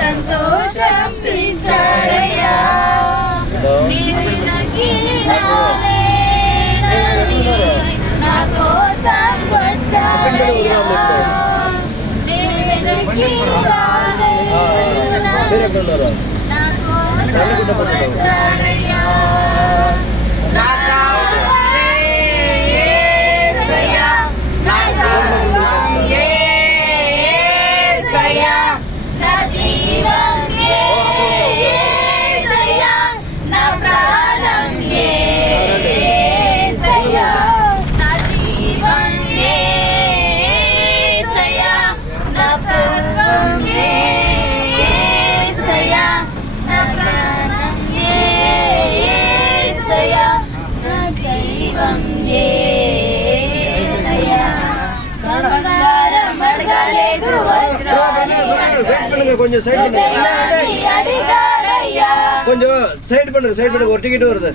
సంతోషం పిచ్చాడయ్యా నా కోసం వచ్చాడయ్యా నా కోసం వచ్చాడయ్యా கொஞ்சம் சைடு பண்ணுங்க, கொஞ்சம் சைடு பண்ணுங்க, ஒரு டிக்கெட் வருது.